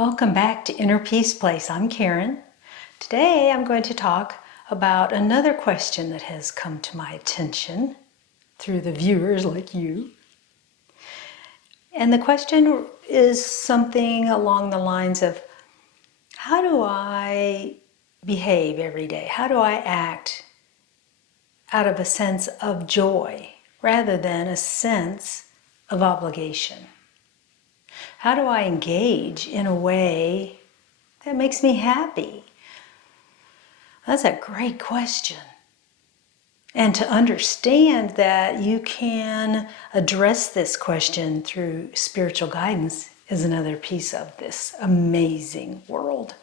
Welcome back to Inner Peace Place. I'm Karen. Today I'm going to talk about another question that has come to my attention through the viewers like you. And the question is something along the lines of, how do I behave every day? How do I act out of a sense of joy rather than a sense of obligation? How do I engage in a way that makes me happy? That's a great question. And to understand that you can address this question through spiritual guidance is another piece of this amazing world.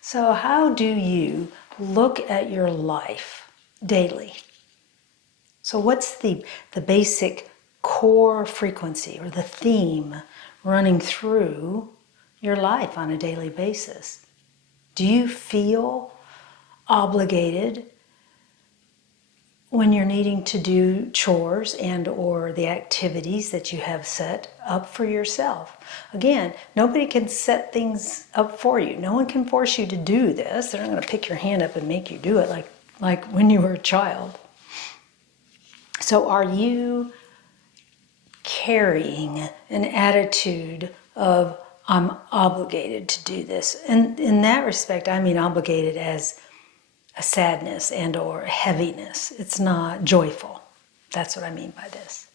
So how do you look at your life daily? So what's the basic core frequency or the theme running through your life on a daily basis? Do you feel obligated when you're needing to do chores and or the activities that you have set up for yourself? Again, nobody can set things up for you. No one can force you to do this. They're not going to pick your hand up and make you do it like when you were a child. So are you carrying an attitude of, I'm obligated to do this? And in that respect, I mean obligated as a sadness and or heaviness. It's not joyful. That's what I mean by this.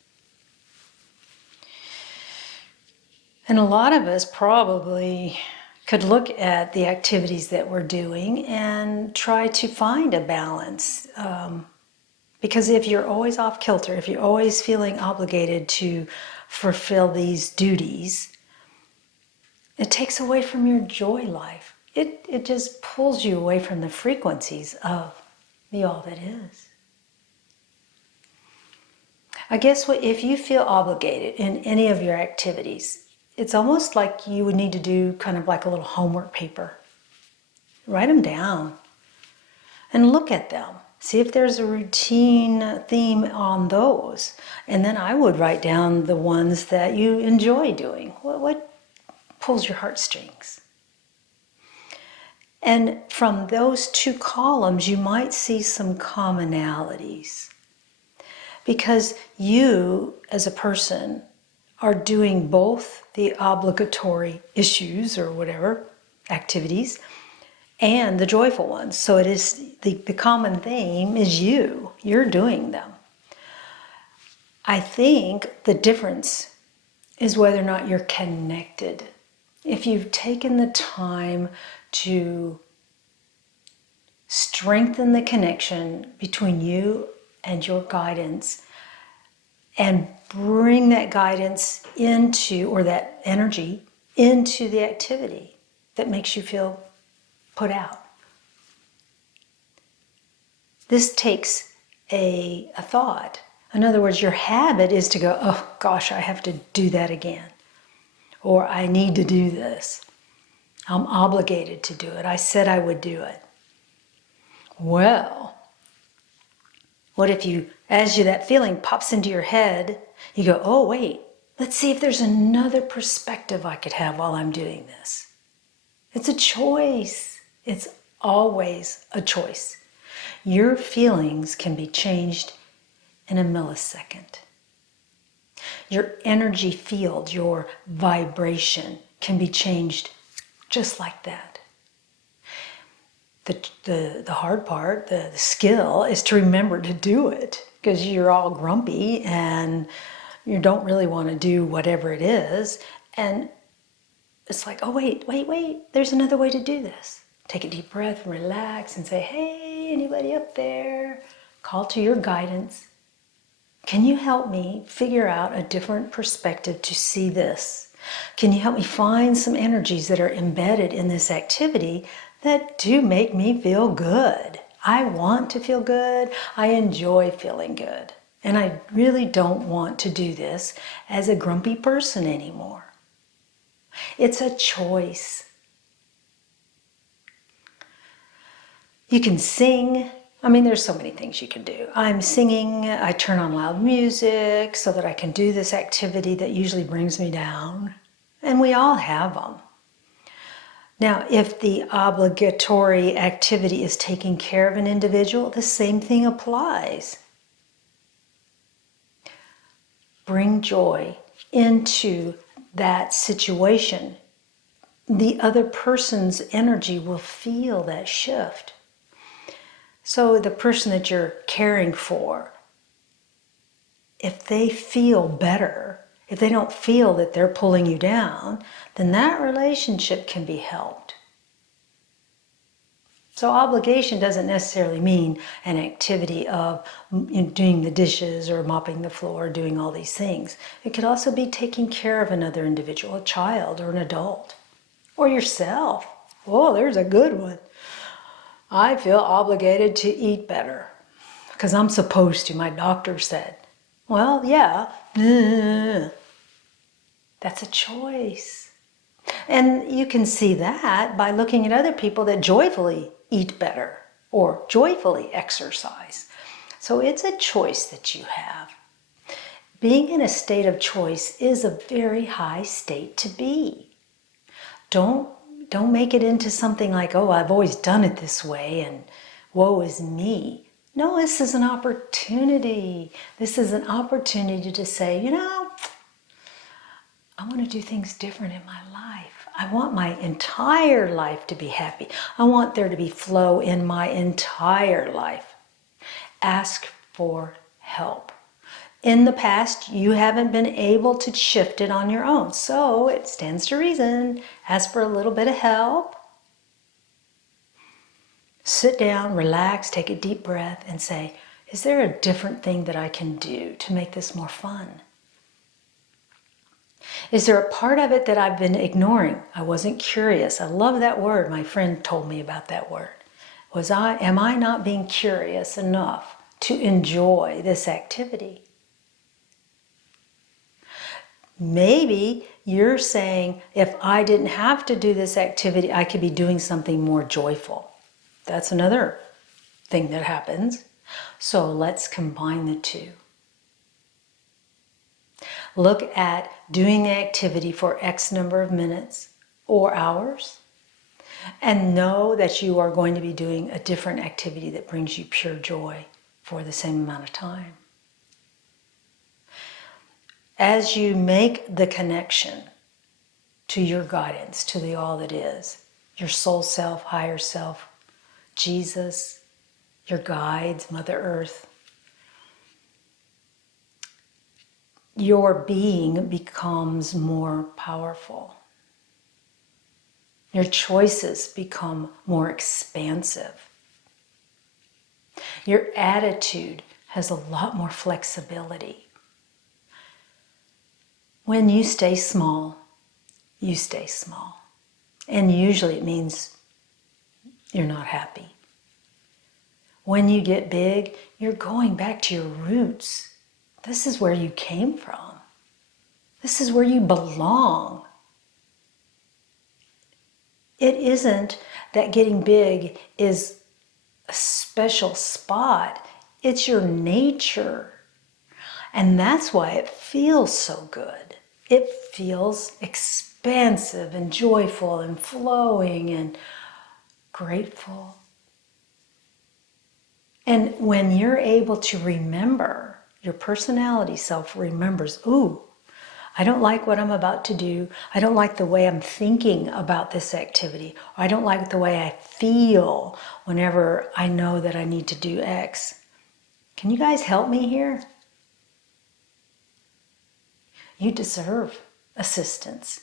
And a lot of us probably could look at the activities that we're doing and try to find a balance. Because if you're always off kilter, if you're always feeling obligated to fulfill these duties, it takes away from your joy life. It just pulls you away from the frequencies of the all that is. I guess if you feel obligated in any of your activities, it's almost like you would need to do kind of like a little homework paper. Write them down and look at them. See if there's a routine theme on those. And then I would write down the ones that you enjoy doing. What pulls your heartstrings? And from those two columns, you might see some commonalities. Because you, as a person, are doing both the obligatory issues or whatever, activities, and the joyful ones. So it is the common theme is you. You're doing them. I think the difference is whether or not you're connected. If you've taken the time to strengthen the connection between you and your guidance and bring that guidance into, or that energy into the activity that makes you feel put out. This takes a thought. In other words, your habit is to go, oh gosh, I have to do that again. Or I need to do this. I'm obligated to do it. I said I would do it. Well, what if you, as that feeling pops into your head, you go, oh wait, let's see if there's another perspective I could have while I'm doing this. It's a choice. It's always a choice. Your feelings can be changed in a millisecond. Your energy field, your vibration can be changed just like that. The hard part, the skill, is to remember to do it, because you're all grumpy and you don't really want to do whatever it is. And it's like, oh, wait, there's another way to do this. Take a deep breath and relax and say, hey, anybody up there? Call to your guidance. Can you help me figure out a different perspective to see this? Can you help me find some energies that are embedded in this activity that do make me feel good? I want to feel good. I enjoy feeling good. And I really don't want to do this as a grumpy person anymore. It's a choice. You can sing. I mean, there's so many things you can do. I'm singing, I turn on loud music so that I can do this activity that usually brings me down. And we all have them. Now, if the obligatory activity is taking care of an individual, the same thing applies. Bring joy into that situation. The other person's energy will feel that shift. So the person that you're caring for, if they feel better, if they don't feel that they're pulling you down, then that relationship can be helped. So obligation doesn't necessarily mean an activity of doing the dishes or mopping the floor, doing all these things. It could also be taking care of another individual, a child or an adult, or yourself. Oh, there's a good one. I feel obligated to eat better because I'm supposed to, my doctor said. Well, yeah, that's a choice. And you can see that by looking at other people that joyfully eat better or joyfully exercise. So it's a choice that you have. Being in a state of choice is a very high state to be. Don't make it into something like, oh, I've always done it this way and woe is me. No, this is an opportunity. This is an opportunity to say, I want to do things different in my life. I want my entire life to be happy. I want there to be flow in my entire life. Ask for help. In the past, you haven't been able to shift it on your own. So it stands to reason. Ask for a little bit of help. Sit down, relax, take a deep breath and say, is there a different thing that I can do to make this more fun? Is there a part of it that I've been ignoring? I wasn't curious. I love that word. My friend told me about that word. Am I not being curious enough to enjoy this activity? Maybe you're saying, if I didn't have to do this activity, I could be doing something more joyful. That's another thing that happens. So let's combine the two. Look at doing the activity for X number of minutes or hours, and know that you are going to be doing a different activity that brings you pure joy for the same amount of time. As you make the connection to your guidance, to the all that is, your soul self, higher self, Jesus, your guides, Mother Earth, your being becomes more powerful. Your choices become more expansive. Your attitude has a lot more flexibility. When you stay small, you stay small. And usually it means you're not happy. When you get big, you're going back to your roots. This is where you came from. This is where you belong. It isn't that getting big is a special spot. It's your nature. And that's why it feels so good. It feels expansive and joyful and flowing and grateful. And when you're able to remember, your personality self remembers, ooh, I don't like what I'm about to do. I don't like the way I'm thinking about this activity. Or I don't like the way I feel whenever I know that I need to do X. Can you guys help me here? You deserve assistance.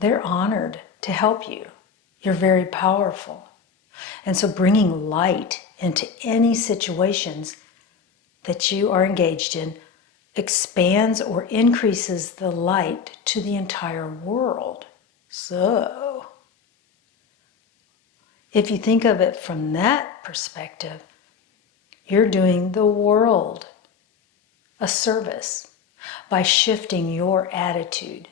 They're honored to help you. You're very powerful. And so bringing light into any situations that you are engaged in expands or increases the light to the entire world. So, if you think of it from that perspective, you're doing the world a service by shifting your attitude.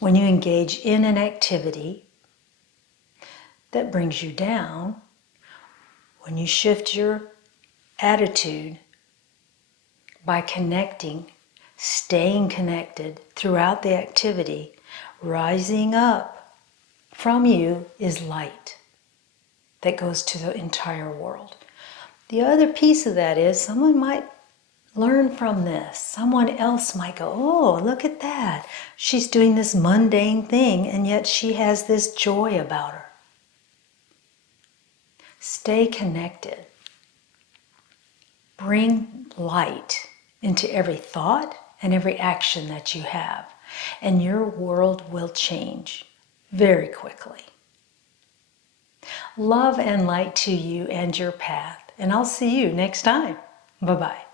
When you engage in an activity that brings you down, when you shift your attitude by connecting staying connected throughout the activity, rising up from you is light that goes to the entire world. The other piece of that is someone might learn from this. Someone else might go, oh, look at that. She's doing this mundane thing and yet she has this joy about her. Stay connected. Bring light into every thought and every action that you have, and your world will change very quickly. Love and light to you and your path, and I'll see you next time. Bye-bye.